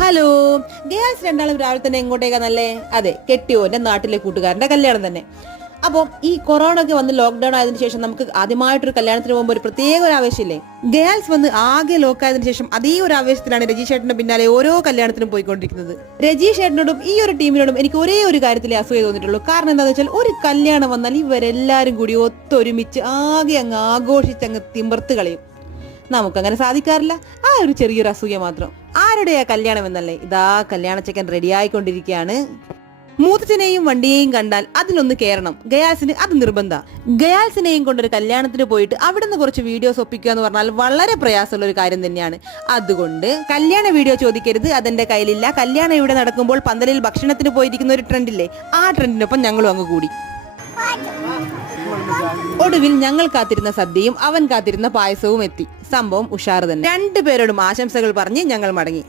Hello. Girls രണ്ടാളും രാവിലെ തന്നെ എങ്ങോട്ടേക്കാന്നല്ലേ? അതെ, കെട്ടിയോന്റെ നാട്ടിലെ കൂട്ടുകാരന്റെ കല്യാണം തന്നെ. അപ്പോൾ ഈ കൊറോണ ഒക്കെ വന്ന് ലോക്ക്ഡൌൺ ആയതിനു ശേഷം നമുക്ക് ആദ്യമായിട്ടൊരു കല്യാണത്തിന് പോകുമ്പോൾ ഒരു പ്രത്യേക ഒരു ആവേശമില്ലേ? ഗേൾസ് വന്ന് ആകെ ലോക്കായതിനു ശേഷം അതേ ഒരു ആവേശത്തിലാണ് രജീഷ് ചേട്ടന്റെ പിന്നാലെ ഓരോ കല്യാണത്തിനും പോയിക്കൊണ്ടിരിക്കുന്നത്. രജീഷ് ചേട്ടനോടും ഈ ഒരു ടീമിനോടും എനിക്ക് ഒരേ ഒരു കാര്യത്തിലേ അസൂയ തോന്നിയിട്ടുള്ളൂ. കാരണം എന്താണെന്ന് വെച്ചാൽ ഒരു കല്യാണം വന്നാൽ ഇവരെല്ലാരും കൂടി ഒത്തൊരുമിച്ച് ആകെ അങ്ങ് ആഘോഷിച്ചങ്ങ് തിമിർത്ത് കളയും. നമുക്കങ്ങനെ സാധിക്കാറില്ല. ആ ഒരു ചെറിയൊരു അസൂയ മാത്രം. ആരുടെയാ കല്യാണം എന്നല്ലേ? ഇതാ കല്യാണച്ചക്കൻ റെഡി ആയിക്കൊണ്ടിരിക്കുകയാണ്. മൂത്തച്ഛനെയും വണ്ടിയെയും കണ്ടാൽ അതിലൊന്ന് കേറണം. ഗയാൽസിന് അത് നിർബന്ധ. ഗയാൽസിനെയും കൊണ്ടൊരു കല്യാണത്തിന് പോയിട്ട് അവിടെ നിന്ന് കുറച്ച് വീഡിയോസ് ഒപ്പിക്കുക എന്ന് പറഞ്ഞാൽ വളരെ പ്രയാസമുള്ള ഒരു കാര്യം തന്നെയാണ്. അതുകൊണ്ട് കല്യാണ വീഡിയോ ചോദിക്കരുത്, അതെന്റെ കയ്യിലില്ല. കല്യാണം ഇവിടെ നടക്കുമ്പോൾ പന്തലിൽ ഭക്ഷണത്തിന് പോയിരിക്കുന്ന ഒരു ട്രെൻഡില്ലേ, ആ ട്രെൻഡിനൊപ്പം ഞങ്ങളും അങ്ങ് കൂടി. ഒടുവിൽ ഞങ്ങൾ കാത്തിരുന്ന സദ്യയും അവൻ കാത്തിരുന്ന പായസവും എത്തി. സംഭവം ഉഷാറ് തന്നെ. രണ്ടുപേരോടും ആശംസകൾ പറഞ്ഞ് ഞങ്ങൾ മടങ്ങി.